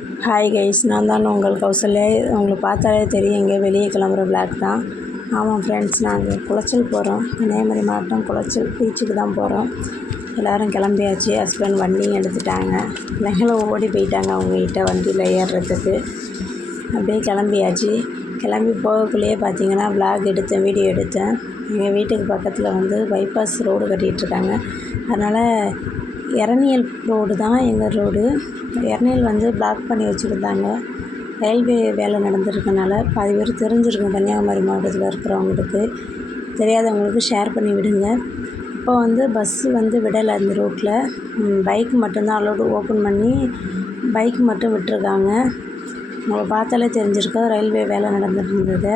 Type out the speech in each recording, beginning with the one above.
Hi guys, நான் தான் உங்கள் கௌசல்யா. உங்களுக்கு பார்த்தாலே தெரியும் இங்கே வெளியே கிளம்புற பிளாக் தான். ஆமாம் ஃப்ரெண்ட்ஸ், நாங்கள் குளச்சல் போகிறோம். கன்னியாகுமரி மாவட்டம் குளச்சல் பீச்சுக்கு தான் போகிறோம். எல்லோரும் கிளம்பியாச்சு. ஹஸ்பண்ட் வண்டியும் எடுத்துட்டாங்க. பிள்ளைங்களும் ஓடி போயிட்டாங்க அவங்ககிட்ட வண்டியில் ஏறுறதுக்கு. அப்படியே கிளம்பியாச்சு. கிளம்பி போகக்குள்ளேயே பார்த்தீங்கன்னா பிளாக் எடுத்தேன், வீடியோ எடுத்தேன். எங்கள் வீட்டுக்கு பக்கத்தில் வந்து பைபாஸ் ரோடு கட்டிகிட்ருக்காங்க. அதனால் இரணியல் ரோடு தான் எங்கள் ரோடு. இரணியல் வந்து பிளாக் பண்ணி வச்சுருந்தாங்க. ரயில்வே வேலை நடந்துருக்கனால பாதி பேர் தெரிஞ்சிருக்கும். கன்னியாகுமரி மாவட்டத்தில் இருக்கிறவங்களுக்கு, தெரியாதவங்களுக்கு ஷேர் பண்ணி விடுங்க. இப்போ வந்து பஸ்ஸு வந்து விடலை அந்த ரோட்டில். பைக் மட்டும்தான் அலோடு ஓப்பன் பண்ணி பைக் மட்டும் விட்டுருக்காங்க. உங்களை பார்த்தாலே தெரிஞ்சிருக்கோம் ரயில்வே வேலை நடந்துருந்தது.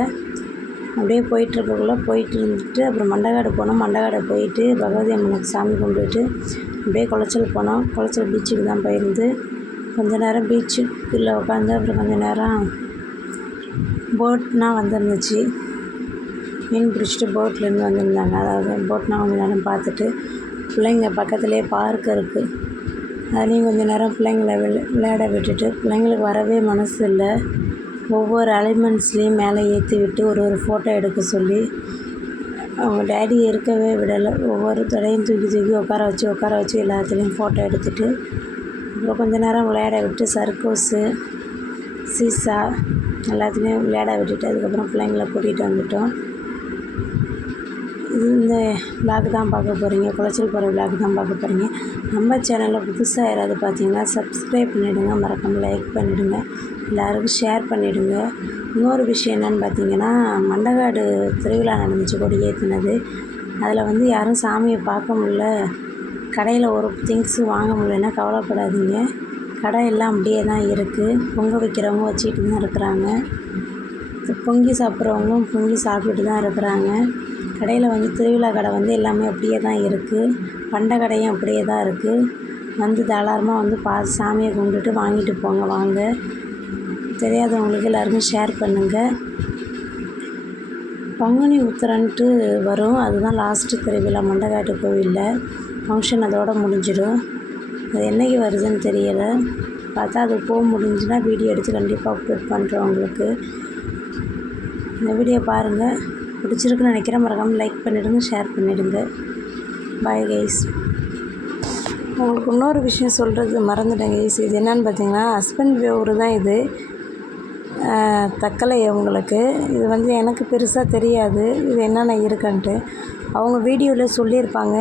அப்படியே போயிட்டுருக்கக்குள்ளே போயிட்டு இருந்துட்டு அப்புறம் மண்டகாடு போனோம். மண்டகாடு போயிட்டு பகவதி அம்மனுக்கு சாமி கும்பிட்டுட்டு அப்படியே குளச்சல் போனோம். குளச்சல் பீச்சுக்கு தான் போயிருந்து கொஞ்ச நேரம் பீச்சுக்குள்ளே உட்காந்து அப்புறம் கொஞ்சம் நேரம் போட்னால் வந்துருந்துச்சு. மீன் பிடிச்சிட்டு போட்லேருந்து வந்திருந்தாங்க. அதாவது போட்னால் கொஞ்சம் நேரம் பார்த்துட்டு பிள்ளைங்க பக்கத்துலேயே பார்க் இருக்குது. அதுலேயும் கொஞ்சம் நேரம் பிள்ளைங்கள விளையாட விட்டுட்டு, பிள்ளைங்களுக்கு வரவே மனசு இல்லை. ஒவ்வொரு அலைமெண்ட்ஸ்லேயும் மேலே ஏற்றி விட்டு ஒரு ஃபோட்டோ எடுக்க சொல்லி அவங்க டேடி இருக்கவே விடலை. ஒவ்வொரு தடையும் தூக்கி உட்கார வச்சு எல்லாத்துலேயும் ஃபோட்டோ எடுத்துகிட்டு அப்புறம் கொஞ்சம் நேரம் விளையாட விட்டு சர்க்கோஸு, சீசா எல்லாத்துலேயும் விளையாட விட்டுட்டு அதுக்கப்புறம் பிள்ளைங்கள கூட்டிகிட்டு வந்துட்டோம். இந்த விளாக் தான் பார்க்க போகிறீங்க. குளச்சல் போகிற விளாக் தான் பார்க்க போகிறீங்க. நம்ம சேனலில் புதுசாக யாராவது பார்த்தீங்கன்னா சப்ஸ்கிரைப் பண்ணிவிடுங்க, மறக்காமல் லைக் பண்ணிவிடுங்க, எல்லாருக்கும் ஷேர் பண்ணிவிடுங்க. இன்னொரு விஷயம் என்னென்னு பார்த்தீங்கன்னா, மண்டகாடு திருவிழா நடந்துச்சு, கொடி ஏற்றினது. அதில் வந்து யாரும் சாமியை பார்க்க முடியல, கடையில் ஒரு திங்ஸும் வாங்க முடியலன்னா கவலைப்படாதீங்க. கடை எல்லாம் அப்படியே தான் இருக்குது. பொங்க வைக்கிறவங்க வச்சுக்கிட்டு தான் இருக்கிறாங்க. பொங்கி சாப்பிட்றவங்களும் பொங்கி சாப்பிட்டுட்டு தான் இருக்கிறாங்க. கடையில் வந்து திருவிழா கடை வந்து எல்லாமே அப்படியே தான் இருக்குது. பண்டை கடையும் அப்படியே தான் இருக்குது. வந்து தாராளமாக வந்து பார்த்து சாமியை கும்பிட்டுட்டு வாங்கிட்டு போங்க. வாங்க, தெரியாதவங்களுக்கு எல்லாருக்கும் ஷேர் பண்ணுங்கள். பங்குனி உத்திரன்ட்டு வரும், அதுதான் லாஸ்ட்டு திருவிழா மண்டகாட்டு கோவிலில். ஃபங்க்ஷன் அதோடு முடிஞ்சிடும். அது என்றைக்கு வருதுன்னு தெரியலை. பார்த்தா அது போக முடிஞ்சுன்னா வீடியோ எடுத்து கண்டிப்பாக அப்லோட் பண்ணுறோம் உங்களுக்கு. இந்த வீடியோ பாருங்கள், பிடிச்சிருக்குன்னு நினைக்கிறேன். மறக்காமல் லைக் பண்ணிவிடுங்க, ஷேர் பண்ணிவிடுங்க. Bye guys. உங்களுக்கு இன்னொரு விஷயம் சொல்கிறது மறந்துட்டேன் கைஸ். இது என்னென்னு பார்த்தீங்கன்னா, ஹஸ்பண்ட் ஊர் தான் இது. தக்கலை அவங்களுக்கு. இது வந்து எனக்கு பெருசாக தெரியாது இது என்னென்ன இருக்குன்ட்டு. அவங்க வீடியோவில் சொல்லியிருப்பாங்க,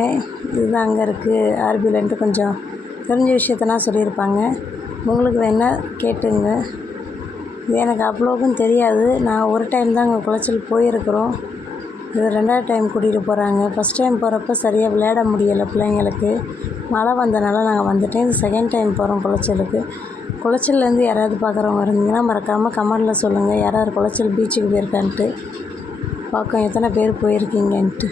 இதுதான் அங்கே இருக்குது ஆர்பிலன்ட்டு கொஞ்சம் தெரிஞ்ச விஷயத்தெல்லாம் சொல்லியிருப்பாங்க. உங்களுக்கு வேணால் கேட்டுங்க. இது எனக்கு அவ்வளோக்கும் தெரியாது. நான் ஒரு டைம் தான் அங்கே குளச்சல் போயிருக்கிறோம். இது 2வது டைம் கூட்டிகிட்டு போகிறாங்க. ஃபஸ்ட் டைம் போகிறப்ப சரியாக விளையாட முடியலை பிள்ளைங்களுக்கு. மழை வந்தனால நாங்கள் வந்துட்டேன். இது 2nd டைம் போகிறோம் குளச்சலுக்கு. குளச்சல்லேருந்து யாராவது பார்க்குறவங்க இருந்தீங்கன்னா மறக்காமல் கமெண்டில் சொல்லுங்கள், யாராவது குளச்சல் பீச்சுக்கு போயிருக்கான்ட்டு. பார்க்க எத்தனை பேர் போயிருக்கீங்கன்ட்டு.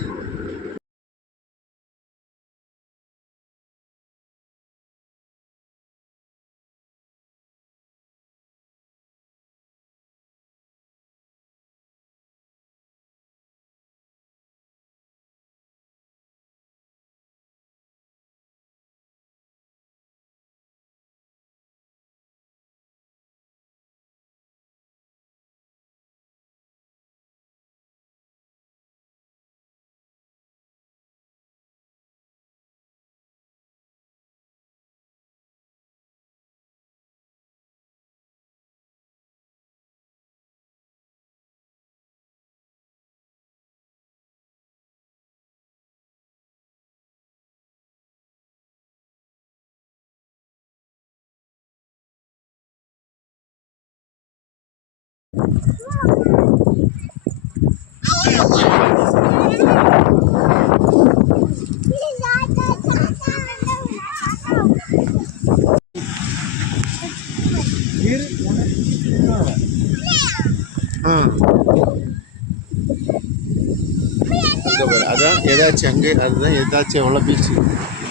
அதான் ஏதாச்சும் அங்கே அதுதான் ஏதாச்சும் எவ்வளோ பீச்சு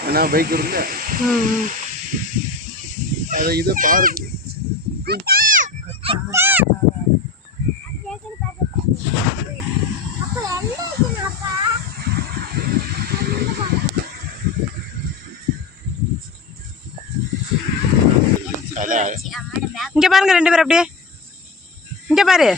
ஏன்னா பைக் இருங்க அதை இதை பாருங்க. இங்கே பாருங்க 2 பேர் அப்படியே இங்கே பாரு.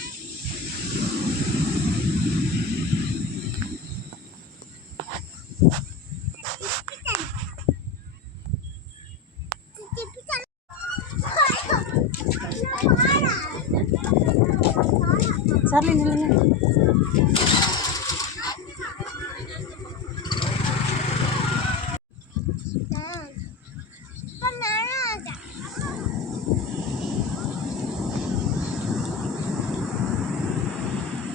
சார்லி நில்லுங்க.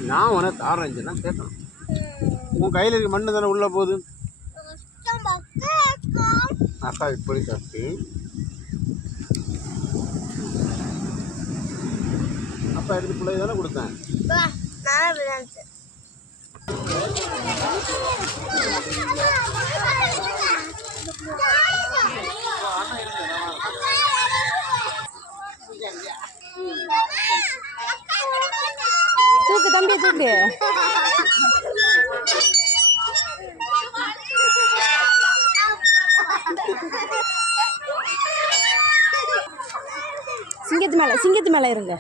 நான் உனக்கு ஆரஞ்சுனா கேட்கணும். உன் கையில் இருக்க மண்ணு தானே உள்ளே போகுது. அக்கா இப்படி தப்பி அப்பா எடுத்து பிள்ளை தானே கொடுத்தேன். தூக்கு தம்பி தூக்கு. சிங்கத்து மேலே இருங்க.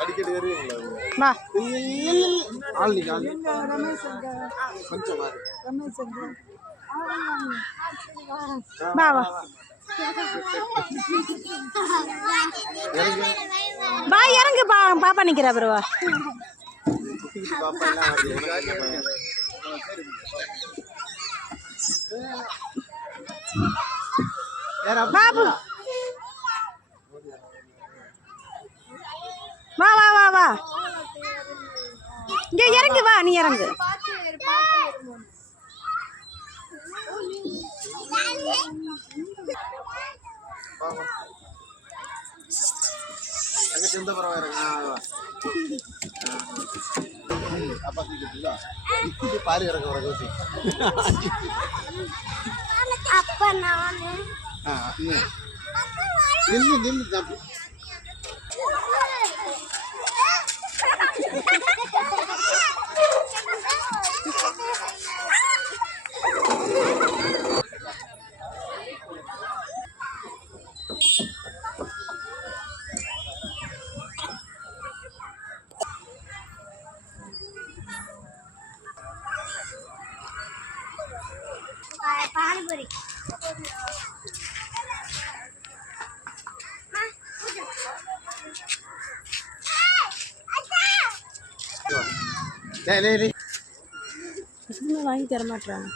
அடிக்கடி வா வா வா வா இறங்கு. பாப்பா நிற்கிறா அப்புறம் வா. பாபு வா வா வா வா இங்கே இறங்கு. வா நீ இறங்கு. சிந்த பரவாயில்ல பாரு இறக்க வர நின்று தப்பு. பானிபூரி வாங்கி தர மாட்டேறாங்க.